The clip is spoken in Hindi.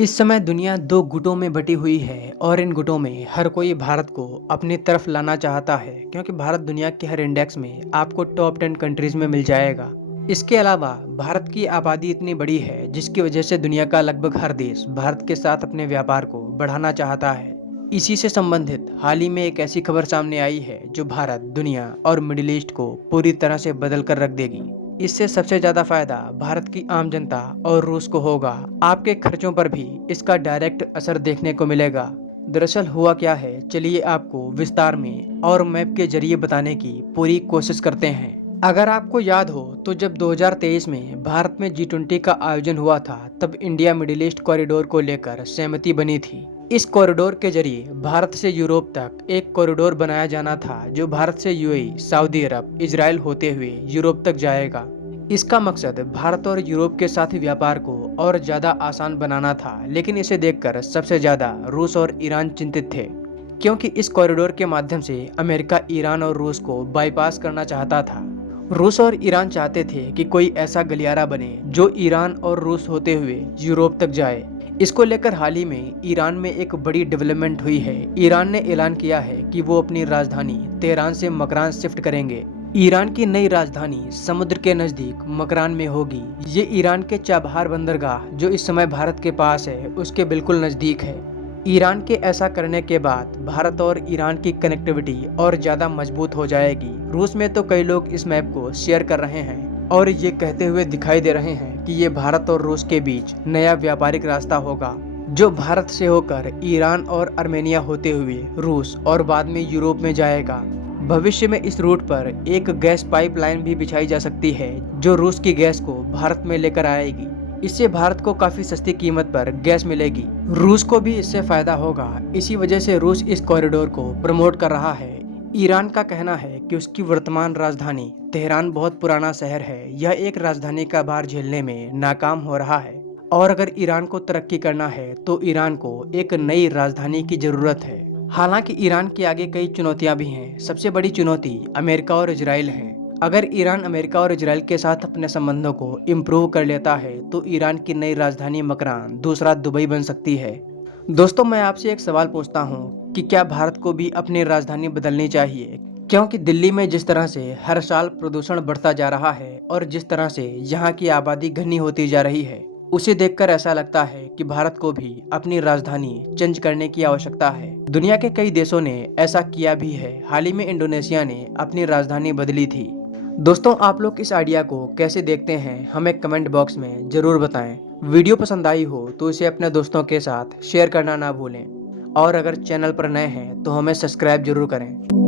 इस समय दुनिया दो गुटों में बटी हुई है और इन गुटों में हर कोई भारत को अपनी तरफ लाना चाहता है क्योंकि भारत दुनिया के हर इंडेक्स में आपको टॉप 10 कंट्रीज में मिल जाएगा। इसके अलावा भारत की आबादी इतनी बड़ी है जिसकी वजह से दुनिया का लगभग हर देश भारत के साथ अपने व्यापार को बढ़ाना चाहता है। इसी से संबंधित हाल ही में एक ऐसी खबर सामने आई है जो भारत, दुनिया और मिडिल ईस्ट को पूरी तरह से बदल कर रख देगी। इससे सबसे ज्यादा फायदा भारत की आम जनता और रूस को होगा। आपके खर्चों पर भी इसका डायरेक्ट असर देखने को मिलेगा। दरअसल हुआ क्या है, चलिए आपको विस्तार में और मैप के जरिए बताने की पूरी कोशिश करते हैं। अगर आपको याद हो तो जब 2023 में भारत में G20 का आयोजन हुआ था तब इंडिया मिडिल ईस्ट कॉरिडोर को लेकर सहमति बनी थी। इस कॉरिडोर के जरिए भारत से यूरोप तक एक कॉरिडोर बनाया जाना था जो भारत से यूएई, सऊदी अरब, इजराइल होते हुए यूरोप तक जाएगा। इसका मकसद भारत और यूरोप के साथ व्यापार को और ज्यादा आसान बनाना था, लेकिन इसे देखकर सबसे ज्यादा रूस और ईरान चिंतित थे क्योंकि इस कॉरिडोर के माध्यम से अमेरिका ईरान और रूस को बाईपास करना चाहता था। रूस और ईरान चाहते थे कि कोई ऐसा गलियारा बने जो ईरान और रूस होते हुए यूरोप तक जाए। इसको लेकर हाल ही में ईरान में एक बड़ी डेवलपमेंट हुई है। ईरान ने ऐलान किया है कि वो अपनी राजधानी तेहरान से मकरान शिफ्ट करेंगे। ईरान की नई राजधानी समुद्र के नजदीक मकरान में होगी। ये ईरान के चाबहार बंदरगाह जो इस समय भारत के पास है उसके बिल्कुल नजदीक है। ईरान के ऐसा करने के बाद भारत और ईरान की कनेक्टिविटी और ज्यादा मजबूत हो जाएगी। रूस में तो कई लोग इस मैप को शेयर कर रहे हैं और ये कहते हुए दिखाई दे रहे हैं कि ये भारत और रूस के बीच नया व्यापारिक रास्ता होगा जो भारत से होकर ईरान और आर्मेनिया होते हुए रूस और बाद में यूरोप में जाएगा। भविष्य में इस रूट पर एक गैस पाइपलाइन भी बिछाई जा सकती है जो रूस की गैस को भारत में लेकर आएगी। इससे भारत को काफी सस्ती कीमत पर गैस मिलेगी। रूस को भी इससे फायदा होगा। इसी वजह से रूस इस कॉरिडोर को प्रमोट कर रहा है। ईरान का कहना है कि उसकी वर्तमान राजधानी तेहरान बहुत पुराना शहर है, यह एक राजधानी का भार झेलने में नाकाम हो रहा है और अगर ईरान को तरक्की करना है तो ईरान को एक नई राजधानी की जरूरत है। हालांकि ईरान के आगे कई चुनौतियां भी हैं। सबसे बड़ी चुनौती अमेरिका और इजराइल है। अगर ईरान अमेरिका और इजराइल के साथ अपने संबंधों को इम्प्रूव कर लेता है तो ईरान की नई राजधानी मकरान दूसरा दुबई बन सकती है। दोस्तों, मैं आपसे एक सवाल पूछता हूँ कि क्या भारत को भी अपनी राजधानी बदलनी चाहिए? क्योंकि दिल्ली में जिस तरह से हर साल प्रदूषण बढ़ता जा रहा है और जिस तरह से यहाँ की आबादी घनी होती जा रही है, उसे देखकर ऐसा लगता है कि भारत को भी अपनी राजधानी चेंज करने की आवश्यकता है। दुनिया के कई देशों ने ऐसा किया भी है। हाल ही में इंडोनेशिया ने अपनी राजधानी बदली थी। दोस्तों, आप लोग इस आइडिया को कैसे देखते हैं हमें कमेंट बॉक्स में जरूर बताएं। वीडियो पसंद आई हो तो इसे अपने दोस्तों के साथ शेयर करना ना भूलें और अगर चैनल पर नए हैं तो हमें सब्सक्राइब जरूर करें।